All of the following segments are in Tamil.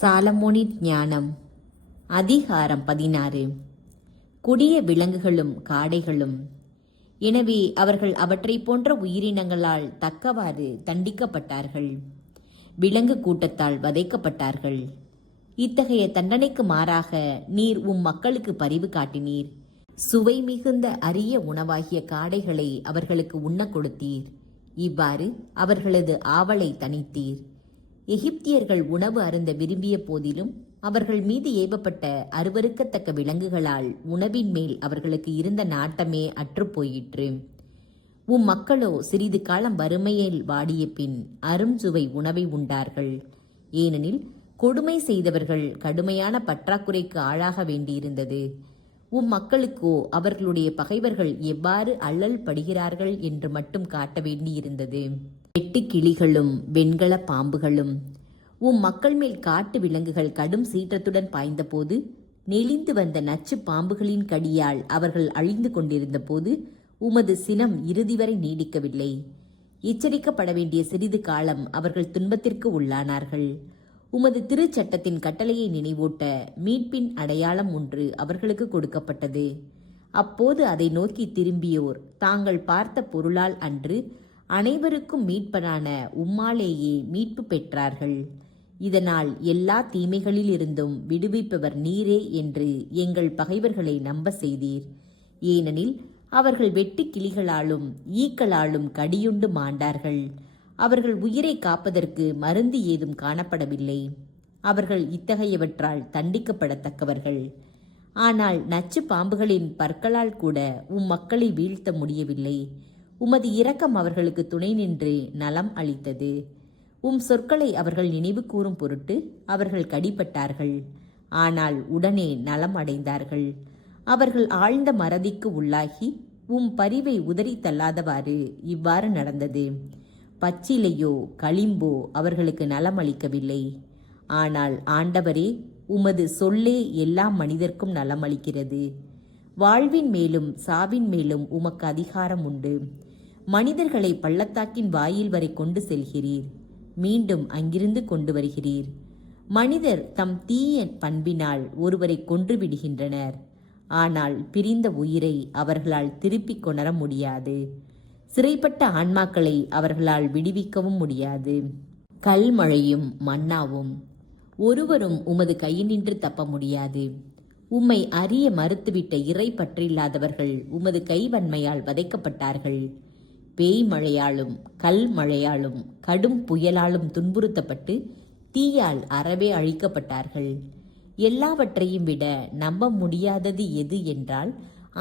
சாலமோனின் ஞானம் அதிகாரம் 16. கொடிய விலங்குகளும் காடைகளும். எனவே அவர்கள் அவற்றை போன்ற உயிரினங்களால் தக்கவாறு தண்டிக்கப்பட்டார்கள். விலங்கு கூட்டத்தால் வதைக்கப்பட்டார்கள். இத்தகைய தண்டனைக்கு மாறாக நீர் மக்களுக்கு பரிவு காட்டினீர். சுவை மிகுந்த அரிய உணவாகிய காடைகளை அவர்களுக்கு உண்ண கொடுத்தீர். இவ்வாறு அவர்களது ஆவலை தணித்தீர். எகிப்தியர்கள் உணவு அருந்த விரும்பிய போதிலும் அவர்கள் மீது ஏவப்பட்ட அருவருக்கத்தக்க விலங்குகளால் உணவின் மேல் அவர்களுக்கு இருந்த நாட்டமே அற்றுப்போயிற்று. மக்களோ சிறிது காலம் வறுமையில் வாடிய பின் அரும்சுவை உணவை உண்டார்கள். ஏனெனில் கொடுமை செய்தவர்கள் கடுமையான பற்றாக்குறைக்கு ஆளாக வேண்டியிருந்தது. மக்களுக்கோ அவர்களுடைய பகைவர்கள் எவ்வாறு அல்லல் படுகிறார்கள் என்று மட்டும் காட்ட வேண்டியிருந்தது. வெட்டுக்கிளிகளும் வெண்கல பாம்புகளும். மக்கள் மேல் காட்டு விலங்குகள் கடும் சீற்றத்துடன் பாய்ந்தபோது, நெளிந்து வந்த நச்சு பாம்புகளின் கடியால் அவர்கள் அழிந்து கொண்டிருந்த போது உமது சினம் இறுதி வரை நீடிக்கவில்லை. எச்சரிக்கப்பட வேண்டிய சிறிது காலம் அவர்கள் துன்பத்திற்கு உள்ளானார்கள். உமது திருச்சட்டத்தின் கட்டளையை நினைவூட்ட மீட்பின் அடையாளம் ஒன்று அவர்களுக்கு கொடுக்கப்பட்டது. அப்போது அதை நோக்கி திரும்பியோர் தாங்கள் பார்த்த பொருளால் அன்று அனைவருக்கும் மீட்பனான உம்மாலேயே மீட்பு பெற்றார்கள். இதனால் எல்லா தீமைகளில் இருந்தும் விடுவிப்பவர் நீரே என்று எங்கள் பகைவர்களை நம்ப செய்தீர். ஏனெனில் அவர்கள் வெட்டு கிளிகளாலும் ஈக்களாலும் கடியுண்டு மாண்டார்கள். அவர்கள் உயிரை காப்பதற்கு மருந்து ஏதும் காணப்படவில்லை. அவர்கள் இத்தகையவற்றால் தண்டிக்கப்படத்தக்கவர்கள். ஆனால் நச்சு பாம்புகளின் பற்களால் கூட மக்களை வீழ்த்த முடியவில்லை. உமது இரக்கம் அவர்களுக்கு துணை நின்று நலம் அளித்தது. சொற்களை அவர்கள் நினைவு கூறும் பொருட்டு அவர்கள் கடிப்பட்டார்கள். ஆனால் உடனே நலம் அடைந்தார்கள். அவர்கள் ஆழ்ந்த மறதிக்கு உள்ளாகி பரிவை உதறி தள்ளாதவாறு இவ்வாறு நடந்தது. பச்சிலையோ களிம்போ அவர்களுக்கு நலம் அளிக்கவில்லை. ஆனால் ஆண்டவரே, உமது சொல்லே எல்லா மனிதர்க்கும் நலம் அளிக்கிறது. வாழ்வின் மேலும் சாவின் மேலும் உமக்கு அதிகாரம் உண்டு. மனிதர்களை பள்ளத்தாக்கின் வாயில் வரை கொண்டு செல்கிறீர், மீண்டும் அங்கிருந்து கொண்டு வருகிறீர். மனிதர் தம் தீய பண்பினால் ஒருவரை கொன்று விடுகின்றனர். ஆனால் பிரிந்த உயிரை அவர்களால் திருப்பிக் கொணர முடியாது. சிறைப்பட்ட ஆன்மாக்களை அவர்களால் விடுவிக்கவும் முடியாது. கல்மழையும் மன்னாவும். ஒருவரும் உமது கையினின்று தப்ப முடியாது. உம்மை அறிய மறுத்துவிட்ட இறை பற்றில்லாதவர்கள் உமது கைவன்மையால் வதைக்கப்பட்டார்கள். பேய் மழையாலும் கல் மழையாலும் கடும் புயலாலும் துன்புறுத்தப்பட்டு தீயால் அறவே அழிக்கப்பட்டார்கள். எல்லாவற்றையும் விட நம்ப முடியாதது எது என்றால்,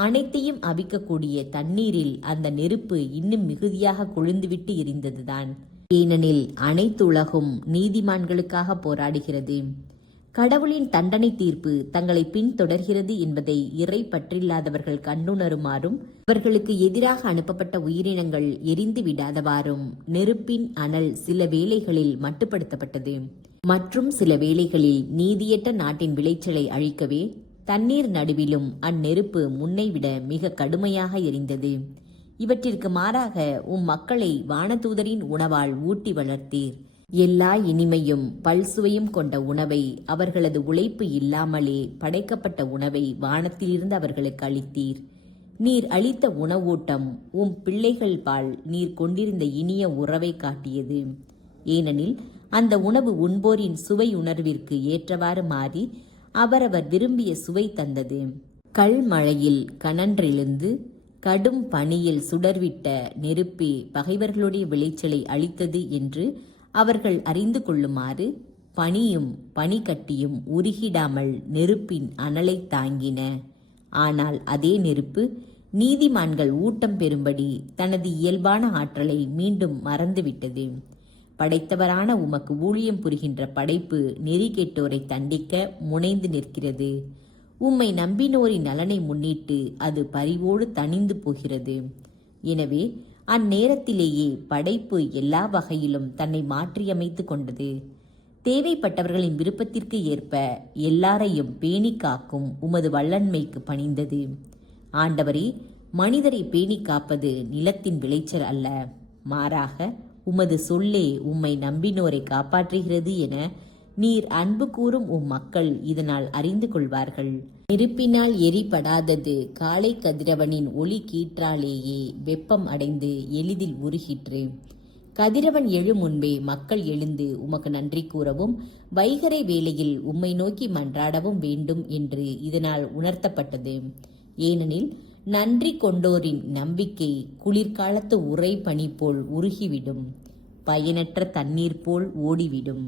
அனைத்தையும் அவிக்கக்கூடிய தண்ணீரில் அந்த நெருப்பு இன்னும் மிகுதியாக கொழுந்துவிட்டு எரிந்ததுதான். ஏனெனில் அனைத்து உலகும் நீதிமான்களுக்காக போராடுகிறது. கடவுளின் தண்டனை தீர்ப்பு தங்களை பின்தொடர்கிறது என்பதை இறை பற்றில்லாதவர்கள் கண்டுணருமாறும், அவர்களுக்கு எதிராக அனுப்பப்பட்ட உயிரினங்கள் எரிந்து விடாதவாறும் நெருப்பின் அனல் சில வேளைகளில் மட்டுப்படுத்தப்பட்டது. மற்றும் சில வேளைகளில் நீதியற்ற நாட்டின் விளைச்சலை அழிக்கவே தண்ணீர் நடுவிலும் அந்நெருப்பு முன்னைவிட மிக கடுமையாக எரிந்தது. இவற்றிற்கு மாறாக மக்களை வானதூதரின் உணவால் ஊட்டி வளர்த்தீர். எல்லா இனிமையும் பல்சுவையும் கொண்ட உணவை, அவர்களது உழைப்பு இல்லாமலே படைக்கப்பட்ட உணவை வானத்திலிருந்து அவர்களுக்கு அளித்தீர். நீர் அளித்த உணவூட்டம் பிள்ளைகள் பால் நீர் கொண்டிருந்த இனிய உறவை காட்டியது. ஏனெனில் அந்த உணவு உண்போரின் சுவை உணர்விற்கு ஏற்றவாறு மாறி அவரவர் விரும்பிய சுவை தந்தது. கல்மழையில் கனன்றெழுந்து கடும் பனியில் சுடர்விட்ட நெருப்பே பகைவர்களுடைய விளைச்சலை அளித்தது என்று அவர்கள் அறிந்து கொள்ளுமாறு பனியும் பனிக்கட்டியும் உருகிடாமல் நெருப்பின் அனலை தாங்கின. ஆனால் அதே நெருப்பு நீதிமான்கள் ஊட்டம் பெறும்படி தனது இயல்பான ஆற்றலை மீண்டும் மறந்துவிட்டது. படைத்தவரான உமக்கு ஊழியம் புரிகின்ற படைப்பு நெறி கெட்டோரை தண்டிக்க முனைந்து நிற்கிறது. உம்மை நம்பினோரின் நலனை முன்னிட்டு அது பரிவோடு தணிந்து போகிறது. எனவே அந்நேரத்திலேயே படைப்பு எல்லா வகையிலும் தன்னை மாற்றியமைத்து கொண்டது. தேவைப்பட்டவர்களின் விருப்பத்திற்கு ஏற்ப எல்லாரையும் பேணி காக்கும் உமது வல்லன்மைக்கு பணிந்தது. ஆண்டவரே, மனிதரை பேணி காப்பது நிலத்தின் விளைச்சல் அல்ல, மாறாக உமது சொல்லே உம்மை நம்பினோரை காப்பாற்றுகிறது என நீர் அன்பு கூறும் மக்கள் இதனால் அறிந்து கொள்வார்கள். நெருப்பினால் எரிபடாதது காலை கதிரவனின் ஒளி கீற்றாலேயே வெப்பம் அடைந்து எளிதில் உருகிற்று. கதிரவன் எழு முன்பே மக்கள் எழுந்து உமக்கு நன்றி கூறவும் வைகறை வேளையில் உம்மை நோக்கி மன்றாடவும் வேண்டும் என்று இதனால் உணர்த்தப்பட்டது. ஏனெனில் நன்றி கொண்டோரின் நம்பிக்கை குளிர்காலத்து உறை பனி போல் உருகிவிடும், பயனற்ற தண்ணீர் போல் ஓடிவிடும்.